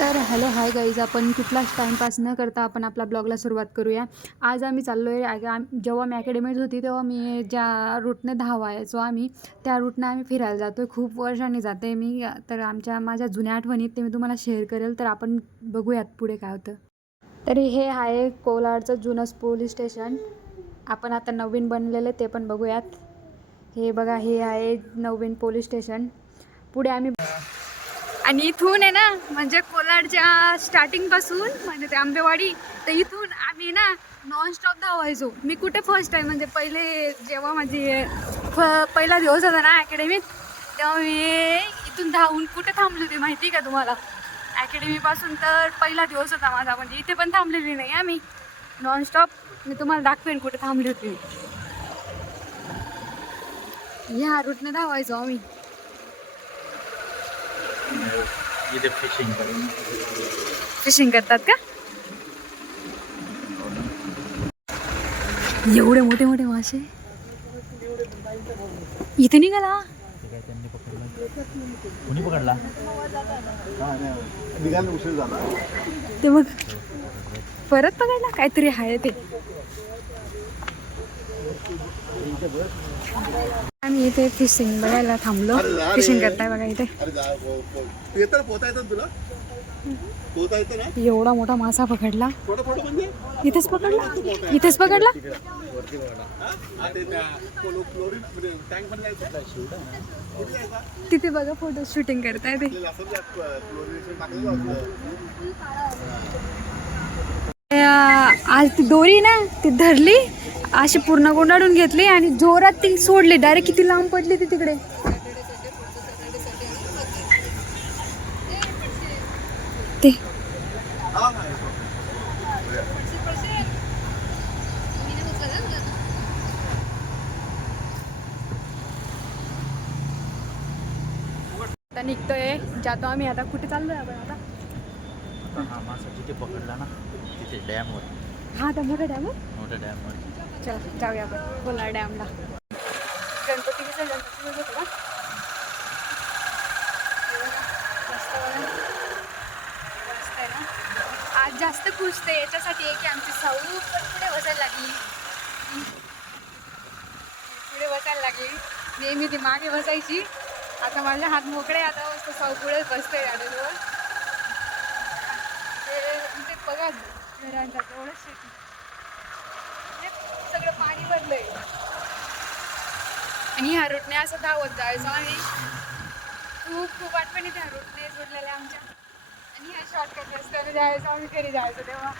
तर hello hi guys, आपण कुठलाच टाईमपास न करता आपण आपल्या ब्लॉगला सुरुवात करूया. आज आम्ही चाललो आहे. जेव्हा मी अकॅडमीत होती तेव्हा मी ज्या रूटने धावायचो आम्ही, त्या रूटने आम्ही फिरायला जातो आहे. खूप वर्षांनी जाते मी. तर माझ्या जुन्या आठवणीत ते मी तुम्हाला शेअर करेल. तर आपण बघूयात पुढे काय होतं. तरी हे आहे कोलाडचं जुनं पोलीस स्टेशन. आपण आता नवीन बनलेलं ते पण बघूयात. हे बघा, हे आहे नवीन पोलीस स्टेशन. पुढे आम्ही आणि इथून आहे ना, म्हणजे कोलाडच्या स्टार्टिंगपासून म्हणजे ते आंबेवाडी, तर इथून आम्ही ना नॉनस्टॉप धावायचो. मी कुठे फर्स्ट टाईम म्हणजे पहिले जेव्हा माझी पहिला दिवस होता ना अकॅडमीत, तेव्हा मी इथून धावून कुठे थांबली होती माहिती का तुम्हाला? अकॅडमीपासून तर पहिला दिवस होता माझा, म्हणजे इथे पण थांबलेली नाही आम्ही. नॉनस्टॉप मी तुम्हाला दाखवेन कुठे थांबली होती. ह्या रूटने धावायचो आम्ही. इथे फिशिंग करतात का? एवढे मोठे मोठे मासे इथे निघाला. कोणी पकडला? उशीर झाला ते मग परत पकडला काहीतरी आहे ते. आम्ही इथे फिशिंग बघायला थांबलो. फिशिंग करताय बघा इथे. एवढा मोठा मासा पकडला. इथेच पकडला, इथेच पकडला. तिथे बघा फोटो शूटिंग करताय ते. आज ती दोरी ना ती धरली, अशी पूर्ण गुंडाळून घेतली आणि जोरात ती सोडली. डायरेक्ट किती लांब पडली ती तिकडे. ते आता निघतोय, जातो आम्ही. आता कुठे चाललोय आपण आता? हा मासा जिथे पकडला ना तिथे डॅमवर. हा त्या मोठ्या डॅमवर. मोठ्या डॅमवर चला जाऊया आपण कोलाड डॅमला. गणपती विसर्जन होतं का? मस्त आहे ना. आज जास्त खुशते याच्यासाठी आहे की आमची साऊ पण पुढे बसायला लागली. नेहमी ती मागे बसायची, आता माझे हात मोकळे. आता मस्त साऊ पुढे बसते गाडीवर. ते बघा घरांच्या तेवढंच शेती, सगळं पाणी भरलंय. आणि ह्या रूटने असं धावत जायचो आम्ही. खूप आठवणी त्या रूटने जोडलेल्या आमच्या. आणि ह्या शॉर्टकट रस्त्याने जायचो आम्ही घरी जायचो तेव्हा.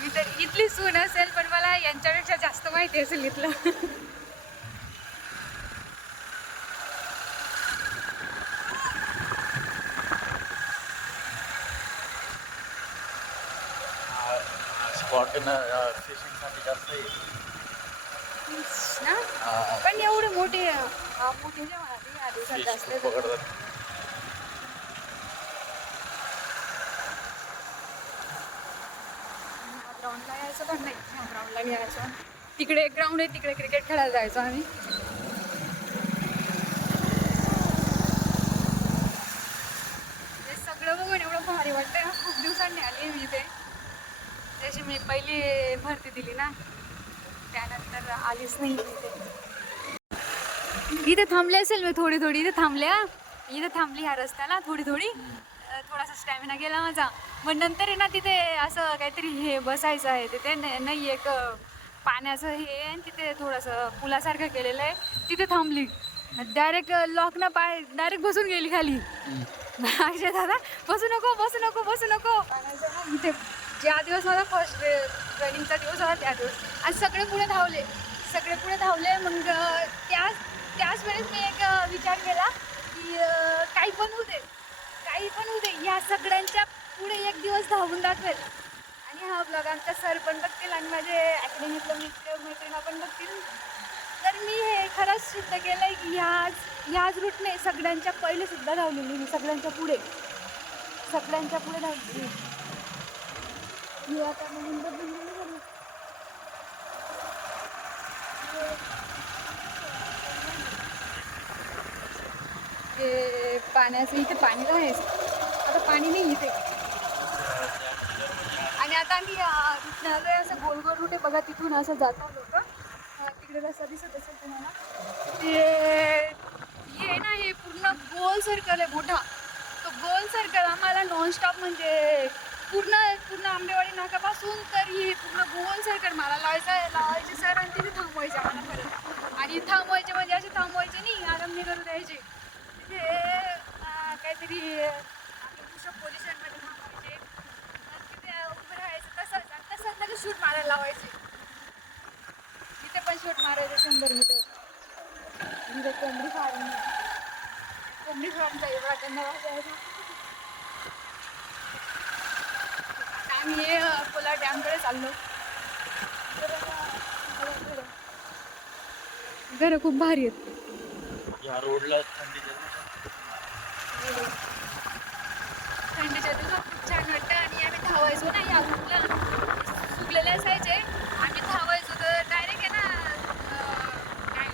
मी तर इथली सून असेल, पण मला यांच्यापेक्षा जास्त माहिती असेल इथलं. स्पॉट फिशिंगसाठी जास्त आहे ना. पण एवढे मोठे मोठे जे म्हणाले या दिवसात जास्त पकडतात. ग्राउंडला यायचं पण नाही. ग्राउंडला यायचं, तिकडे एक ग्राउंड आहे, तिकडे क्रिकेट खेळायला जायचो आम्ही. हे सगळं बघून एवढं भारी वाटतंय ना. खूप दिवसांनी आली मी इथे. जशी मी पहिली भरती दिली ना, त्यानंतर आलीच नाही इथे. थांबले असेल मी थोडी इथे थांबल्या. इथे थांबली ह्या रस्त्याला थोडी. थोडासा स्टॅमिना गेला माझा. मग नंतर आहे ना तिथे असं काहीतरी हे बसायचं आहे तिथे नाही, एक पाण्याचं हे आहे. तिथे थोडंसं पुलासारखं केलेलं आहे. तिथे थांबली. डायरेक्ट लॉक ना पाय डायरेक्ट बसून गेली खाली. अक्षय दादा बसू नको. इथे ज्या दिवस माझा फर्स्ट रनिंगचा दिवस होता त्या दिवस. आज सगळे पुढे धावले. मग त्याच वेळेस मी एक विचार केला की काही पण होऊ दे, ह्या सगळ्यांच्या पुढे एक दिवस धावून दाखवेल. आणि हा ब्लॉग आमचा सर पण बघतील आणि माझे अकॅडमीतलं मैत्रिणी पण बघतील. तर मी हे खरंच सिद्ध केलं आहे की ह्याच रूटने सगळ्यांच्या पहिले सुद्धा धावलेली मी. सगळ्यांच्या पुढे धावलेली. मी आता नवीन बदलून हे पाण्याचं इथे पाणी आहे, आता पाणी नाही इथे. आणि आता आम्ही रुटण्याला असं गोल गोल रूट आहे बघा, तिथून असं जातो लोक. तिकडे रस्ता दिसत असेल तुम्हाला, ते हे ना हे पूर्ण गोल सर्कल आहे मोठा. तो गोल सर्कल आम्हाला नॉनस्टॉप म्हणजे पूर्ण पूर्ण आंबेवाडी नाकापासून तर हे पूर्ण गोल सर्कल मला लावायचे सर, आणि तिथे थांबवायचे आम्हाला परत. आणि थांबवायचे म्हणजे असे थांबवायचे नाही, आराम नाही करू द्यायचे. तिथे काहीतरी आपलं पुषप पोझिशनमध्ये थांबवायचे, तिथे उभं राहायचं तसंच, आणि तसंच लगेच शूट मारायला लावायचे. इथे पण शूट मारायचे 100 मीटर. म्हणजे कोंबडी फार्मचा एवढा गंदा वास आहे. आता आम्ही अकोला डॅमकडे चाललो. घरं खूप भारी आहेत. या रोडला थंडीच्या दिवसात खूप छान वाटतं. आणि आम्ही धावायचो ना या रूटला, सुकलेले असायचे, आम्ही धावायचो तर डायरेक्ट आहे ना काय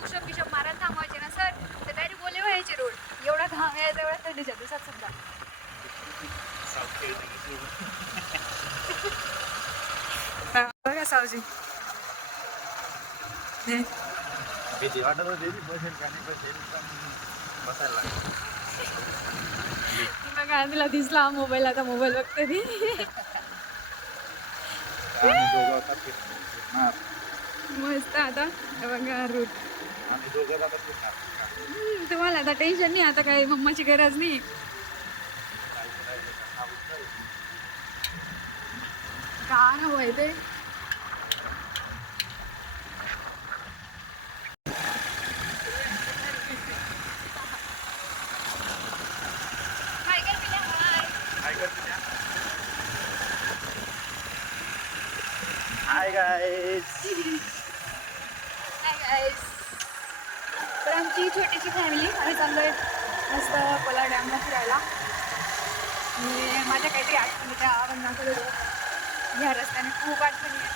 पुषप मारायला थांबवायचे ना सर, तर डायरेक्ट बोले व्हायचे रोड. एवढा घाम यायचा एवढा थंडीच्या दिवसात सुद्धा. बघा सावजी भीती वाटत होती, बसेल का नाही बसेल, पण बसायला लागलं. बघा तिला दिसला मोबाईल, आता मोबाईल बघते ती. आम्ही दोघं आता फिरणार. मस्त. आता बघा रूट. आम्ही दोघं आता फिरणार. तुम्हाला आता टेन्शन नाही, आता काही मम्माची गरज नाही. काय हवंय ते हाय गाईज. Hi guys. तर आमची छोटीशी फॅमिली, आम्ही चाललोय मस्त कोला डॅमला फिरायला. आणि माझ्या काहीतरी आठवणी त्या बंधाकडे ह्या रस्त्याने खूप आठवणी आहेत.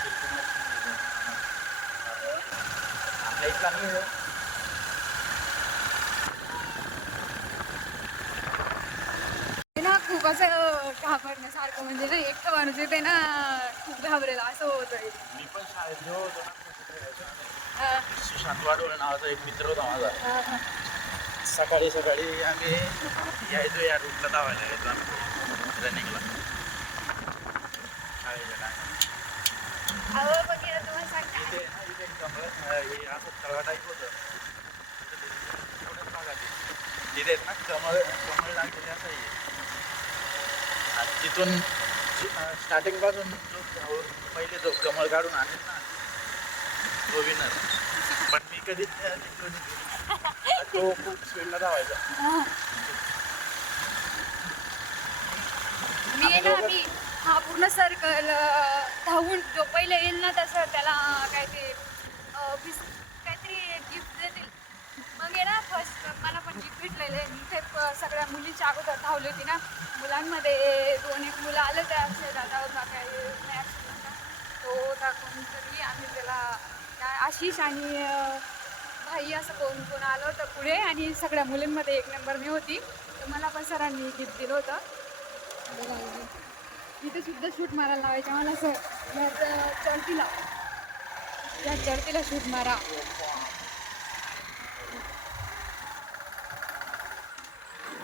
आपल्या इथला नाही आहे. ते ना खूप असं घाबरण्यासारखं, म्हणजे ना एकटं माणूस येते ना खूप घाबरेल असं होतं. मी पण शाळेत जेव्हा होतो ना, सुशांत वाडोळे नावाचा एक मित्र होता माझा. सकाळी सकाळी आम्ही यायचो या रूटला धावायला यायचो आम्ही रनिंगला शाळेच्या टायमाला. अहो बघा तुम्हाला सांगते, इथे ना इथे कमळ हे असं तळा टाईप होतं थोड्याच भागात. तिथे ना कमळ कमळ लागलेले असायचे. आणि तिथून स्टार्टिंगपासून जो पहिले जो कमळ काढून आणेल ना तो विनर. पण मी कधीच जिंकलो नाही. तो खूप स्पीडला धावायचा. मी आहे ना मी हा पूर्ण सर्कल धावून जो पहिले येईल ना तसं त्याला काय ते काहीतरी गिफ्ट देतील. मग आहे ना फर्स्ट मला पण गिफ्ट भेटलेलं आहे. मी इथे सगळ्या मुलींच्या अगोदर धावली होती ना, मुलांमध्ये 2-1 मुलं आलं त्या अक्षय दादा होता, काय मॅक्स होता तो होता कोणतरी, आम्ही त्याला काय आशिष आणि भाई असं कोण आलं होतं पुढे. आणि सगळ्या मुलींमध्ये 1 नंबर मी होती. तर मला पण सरांनी गिफ्ट दिलं होतं. इथे सुद्धा शूट मारायला लावायच्या मला सर, या चढतीला शूट मारा.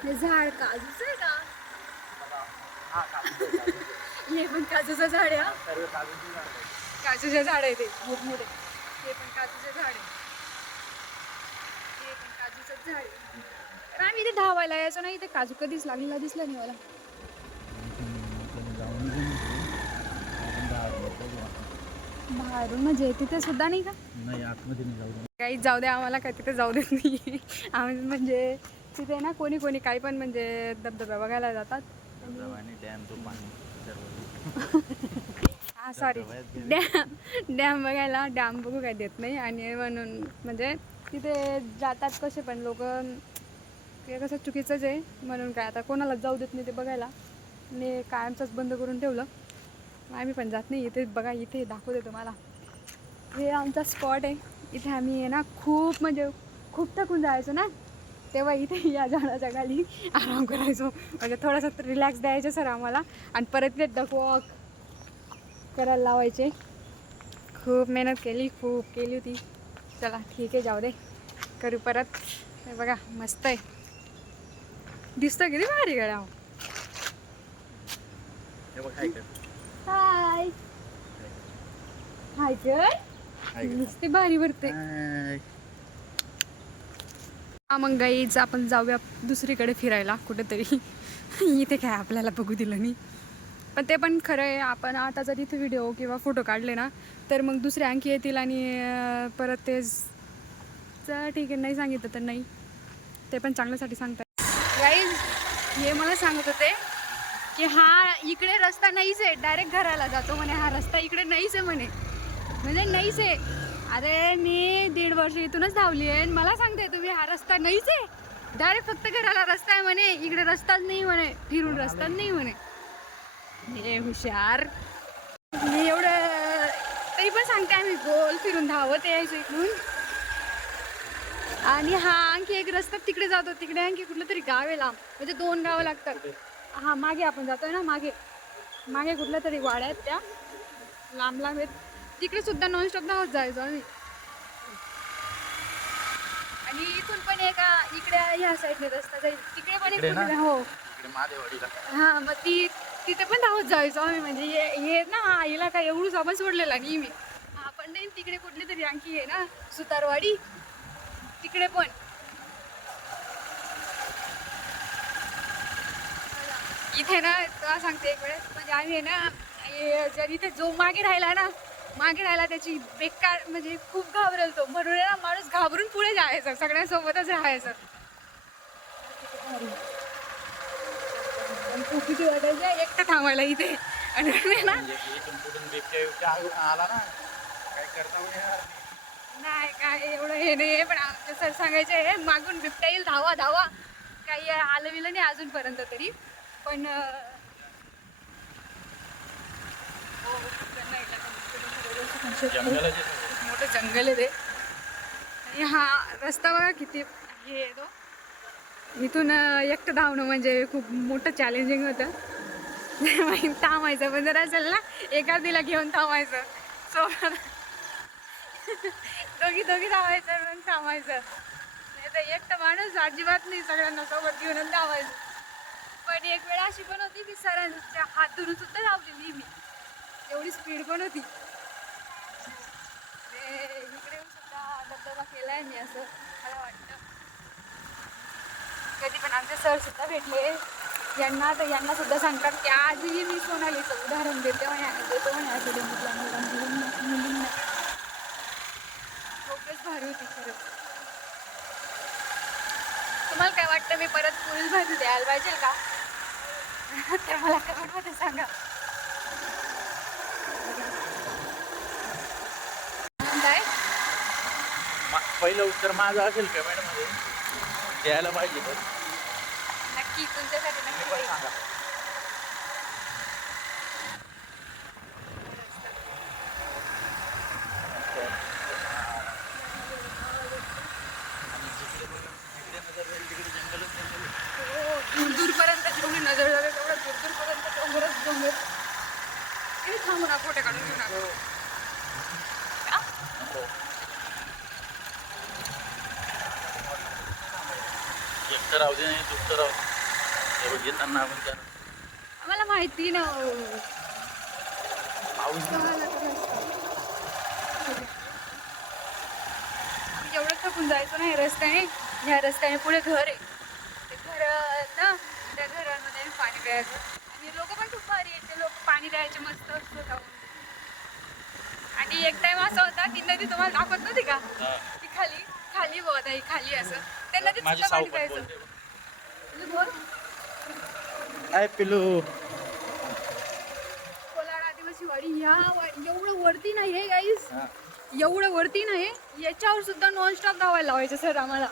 हे झाड काजूचं आहे का? हे पण काजूचं झाड आहे. काजूचे झाड आहे ते मोठमोठे. हे पण काजूचे झाड आहे. हे पण काजूचंच झाड आहे. तर आम्ही इथे धावायला यायचो ना, इथे काजू कधीच लागलेला दिसला नाही मला. बाहेरून म्हणजे तिथे सुद्धा नाही का? नाही आतमध्ये नाही जाऊ. काही जाऊ द्या आम्हाला, काय तिथे जाऊ देत नाही. आम्ही म्हणजे तिथे ना कोणी कोणी काही पण म्हणजे धबधबा बघायला जातात. डॅम तो पाणी हा सॉरी डॅम बघायला, डॅम बघू काय देत नाही. आणि म्हणून म्हणजे तिथे जातात कसे पण लोक, ते कसं चुकीचंच आहे. म्हणून काय आता कोणाला जाऊ देत नाही ते बघायला. आणि कायमचंच बंद करून ठेवलं. आम्ही पण जात नाही. इथे बघा, इथे दाखवते तुम्हाला. हे आमचा स्पॉट आहे. इथे आम्ही आहे ना खूप म्हणजे खूप थकून जायचो ना, तेव्हा इथे या झाडाच्या खाली आराम करायचो, म्हणजे थोडंसं रिलॅक्स द्यायचं सर आम्हाला, आणि परत ते डक वॉक करायला लावायचे. खूप मेहनत केली, खूप केली होती. चला ठीक आहे, जाऊ दे, करू परत. हे बघा मस्त आहे, दिसतं किती भारी गड्या. हे बघ काय कर. हाय हाय कर, हाय कर. नुसते भारी भरते. हाय. हा मग गाईच आपण जाऊया दुसरीकडे फिरायला कुठेतरी. इथे काय आपल्याला बघू दिलं नाही, पण ते पण खरं आहे. आपण आता जर इथे व्हिडिओ किंवा फोटो काढले ना, तर मग दुसरे आणखी येतील आणि परत तेच ठीक आहे, नाही सांगितलं तर नाही, ते पण चांगल्यासाठी सांगतात. गाईज हे मला सांगत होते की हा इकडे रस्ता नाहीच आहे, डायरेक्ट घराला जातो म्हणे. हा रस्ता इकडे नाहीच आहे म्हणे, म्हणजे नाहीच आहे. अरे मी 1.5 वर्ष इथूनच धावली आहे, मला सांगते तुम्ही हा रस्ता नाहीच आहे, डायरेक्ट फक्त घराला रस्ता आहे म्हणे, इकडे रस्ताच नाही म्हणे, फिरून रस्ताच नाही म्हणे. हे हुशार. मी एवढं तरी पण सांगते, आम्ही गोल फिरून धावत यायचो इकडून. आणि हा आणखी एक रस्ता तिकडे जातो, तिकडे आणखी कुठलं तरी गाव आहे लांब, म्हणजे 2 गावं लागतात. हा मागे आपण जातोय ना, मागे मागे कुठल्या तरी वाड्या आहेत त्या लांब लांब आहेत, तिकडे सुद्धा नॉनस्टॉप धावत जायचो आम्ही. आणि इथून पण एका इकडे ह्या साईडने रस्ता जाईल, तिकडे पण एक इकडे ना? कुठे हो इकडे महादेवाडीला. हा, मग तिथे पण धावत जायचो आम्ही. म्हणजे हे ना आईला काय एवढूच आपण सोडलेला नाही मी. हा पण नाही, तिकडे कुठली तरी आणखी आहे ना सुतारवाडी, तिकडे पण. इथे ना तुला सांगते एक वेळेस, म्हणजे आम्ही आहे ना, जर इथे जो मागे राहिला त्याची बेकार, म्हणजे खूप घाबरलतो, म्हणून ना माणूस घाबरून पुढे जायचं, सगळ्यांसोबतच राहायचं. खूप भीती वाटायची एकटं थांबायला इथे. आणि ना म्हणजे इथून कुठून बिबट्या आला ना, काय करता पण येणार नाही. नाही काय एवढं हे नाही, पण आमचे सर सांगायचे मागून बिबट्या येईल, धावा धावा. काही आलं विलं नाही अजूनपर्यंत तरी, पण जंगलाचे खूप मोठं जंगल आहे ते. आणि हा रस्ता बघा किती हे आहे तो, इथून एकटं धावणं म्हणजे खूप मोठं चॅलेंजिंग होतं. थांबायचं पण जर असेल ना, एखादीला घेऊन थांबायचं सोबत. दोघी धावायचं आणि थांबायचं, नाही तर एकटं माणूस अजिबात नाही, सगळ्यांना सोबत घेऊन धावायचं. पण एक वेळ अशी पण होती की सरांच्या हात धरून सुद्धा धावलेली मी, एवढी स्पीड पण होती. इकडे सुद्धा धबधबा केलाय मी, असं मला वाटतं. कधी पण आमचे सर सुद्धा भेटले यांना, तर यांना सुद्धा सांगतात की आजही मी सोनालीचं उदाहरण देतो म्हणे अकॅडमीतल्या मुलींना. खूपच भारी होती खरंच. तुम्हाला काय वाटतं, मी परत पोलीस भरती द्यायला पाहिजे का? तर मला कमेंटमध्ये सांगा. काय पहिलं उत्तर माझं असेल पेमेंटमध्ये, द्यायला पाहिजे. तर नक्की तुमच्यासाठी तुम्ही नक्की पण देईन. सांगा. आणि जिकडे नजर जाईल तिकडे जंगलच जंगल आहे. हो, दूरपर्यंत जेवढी नजर जाते तेवढं दूरपर्यंत डोंगरच डोंगर. इथे थांबू ना, फोटो काढून घेऊ ना. एकटं राहू दे, नाही दुसरं राहू दे, हे बघ येताना आपण त्या आम्हाला माहिती ना पाऊस एवढं थकून जायचं नाही रस्त्याने. ह्या रस्त्याने पुढे घर आहे, ते घर ना, त्या घरांमध्ये आम्ही पाणी प्यायचं. आणि लोक पण खूप भारी आहेत, ते लोक पाणी द्यायचे मस्त स्वतःहून. आणि एक टाइम असा होता की नदी तुम्हाला दाखवत नव्हती का, की खाली खाली बहुत आहे, खाली असं त्या नदीत माझी सुद्धा साऊ पाणी पण प्यायचं. बोलते. म्हणजे बोल, काय पिलू? कोलाड आदिवासी वाडी एवढं वरती नाही आहे गाईस, एवढं वरती नाही, याच्यावर सुद्धा नॉनस्टॉप धावायला लावायचं सर आम्हाला,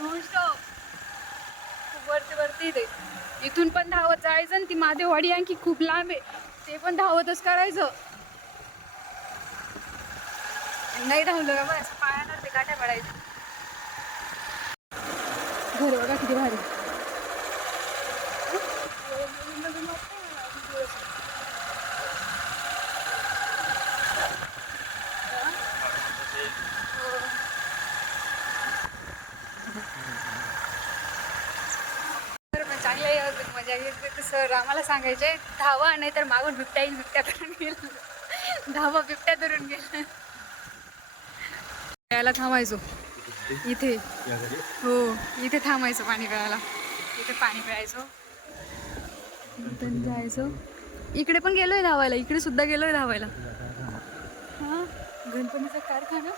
नॉनस्टॉप. खूप वरती ते, इथून पण धावत जायचं, आणि ती महादेववाडी आणखी खूप लांब आहे, ते पण धावतच करायचं. नाही धावलं का बस पायावर ते गाठ्या पडायचं. घर बघा किती भारी. तर मग चांगलं आहे अजून मजा येते. तर सर आम्हाला सांगायचे धावा नाही तर मागून बिबट्या येईल, बिबट्या धरून गेलं. धावा बिबट्या धरून गेलं. प्यायला थांबायचो इथे. हो इथे थांबायचो पाणी प्यायला. इथे पाणी प्यायचो, इथून जायचो. इकडे पण गेलोय धावायला, इकडे सुद्धा गेलोय धावायला. हा गणपतीचा कारखाना.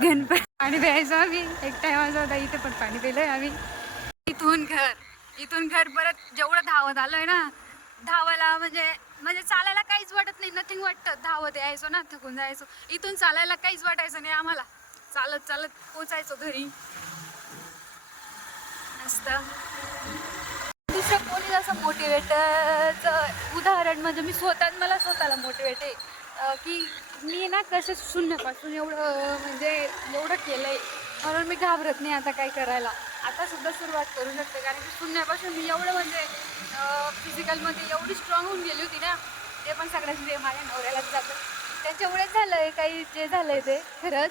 गणपती पाणी प्यायचो आम्ही. एक टायमाचा होता इथे पण पाणी पिलंय आम्ही. इथून घर परत जेवढं धावत आलोय ना, धावायला म्हणजे चालायला काहीच वाटत नाही, नथिंग वाटतं. धावत यायचो ना, थकून जायचो. इथून चालायला काहीच वाटायचं नाही आम्हाला. चालत चालत पोचायचो घरी. मस्त. दुसरं कोणी असं मोटिवेटरचं उदाहरण म्हणजे मी मला स्वतःला मोटिवेट आहे की मी ना कसं शून्यापासून एवढं केलं आहे, म्हणून मी घाबरत नाही आता काय करायला. आता सुद्धा सुरुवात करू शकते, कारण की शून्यापासून मी एवढं फिजिकलमध्ये एवढी स्ट्रॉंग होऊन गेली होती ना. ते पण सगळ्या श्रेय माझ्या नवऱ्यालाच जातं. त्याच्यामुळेच झालं आहे काही जे झालं आहे ते खरंच.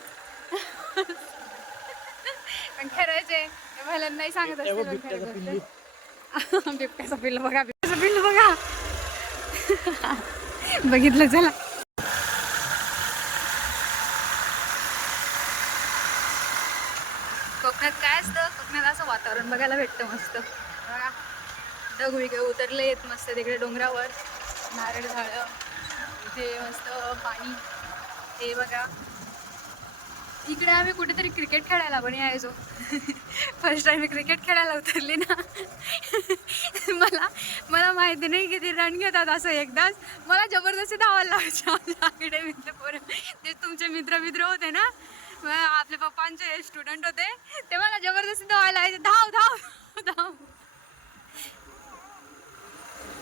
पण खरंच आहे, मला नाही सांगत असते बिबट्याचं पिल्लू बघा, बिबट्याचं पिल्लू बघा. बघितलं चला. कोकणात काय असतं, कोकणात असं वातावरण बघायला भेटतं मस्त बघा. ढगुळी उतरले येत मस्त तिकडे डोंगरावर. नारळ झाडं, इथे मस्त पाणी. हे बघा इकडे आम्ही कुठेतरी क्रिकेट खेळायला पण यायचो. फर्स्ट टाइम मी क्रिकेट खेळायला उतरली ना. मला माहिती नाही किती रन घेतात असं. एकदाच मला जबरदस्ती धावायला लावायचे आमच्या इकडे मित्र पोरं. ते तुमचे मित्र होते ना, आपल्या पप्पांचे स्टुडंट होते, ते मला जबरदस्ती धावायला लावायचे. धाव धाव धाव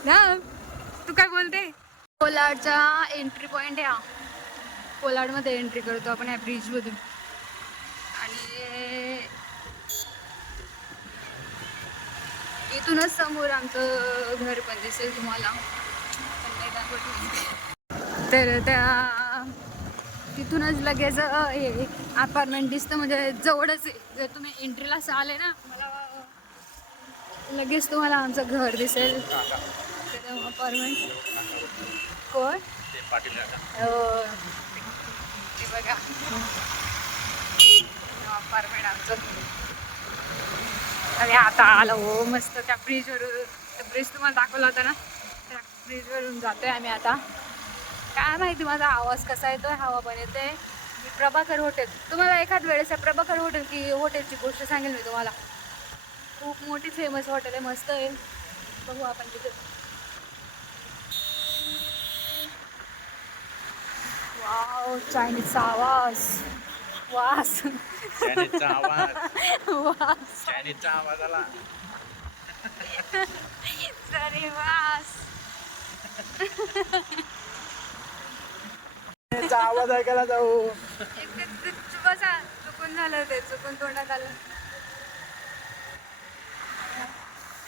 धाव. तू काय बोलते? कोलाडचा एंट्री पॉईंट आहे हा. कोलाडमध्ये एंट्री करतो आपण या ब्रिजमधून. आणि इथूनच समोर आमचं घर पण दिसेल तुम्हाला. तर त्या तिथूनच लगेच हे अपार्टमेंट दिसतं, म्हणजे जवळच आहे. जर तुम्ही एंट्रीला आले ना, मला लगेच तुम्हाला आमचं घर दिसेल. अपार्टमेंट कोण ते बघा अपार्टमेंट आमचं. अरे आता आलं हो मस्त त्या ब्रिजवरून. ब्रिज तुम्हाला दाखवला होता ना, त्या ब्रिजवरून जातोय आम्ही आता. काय माहिती माझा आवाज कसा येतोय, हवा पण येते. मी प्रभाकर हॉटेल, तुम्हाला एखाद वेळेस प्रभाकर हॉटेल की हॉटेलची गोष्ट सांगेल मी तुम्हाला. खूप मोठी फेमस हॉटेल आहे, मस्त आहे. बघू आपण तिथे. वाव चायनीजचा आवाज. वास चायनीजचा आवाज. वास चायनीजचा आवाज आला. अरे वास. आवाज ऐकायला जाऊ. बसा चुकून झालं, ते चुकून तोंडात आलं.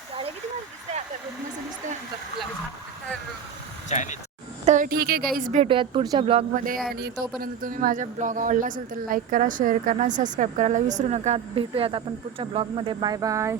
गाड्या किती भारी दिसतंय आता, मस्त दिसतंय. चायनीज. तर ठीक आहे गाईज, भेटूयात पुढच्या ब्लॉगमध्ये. आणि तोपर्यंत तुम्ही माझा ब्लॉग आवडला असेल तर लाईक करा, शेअर करा, सबस्क्राईब करायला विसरू नका. भेटूयात आपण पुढच्या ब्लॉगमध्ये. Bye bye.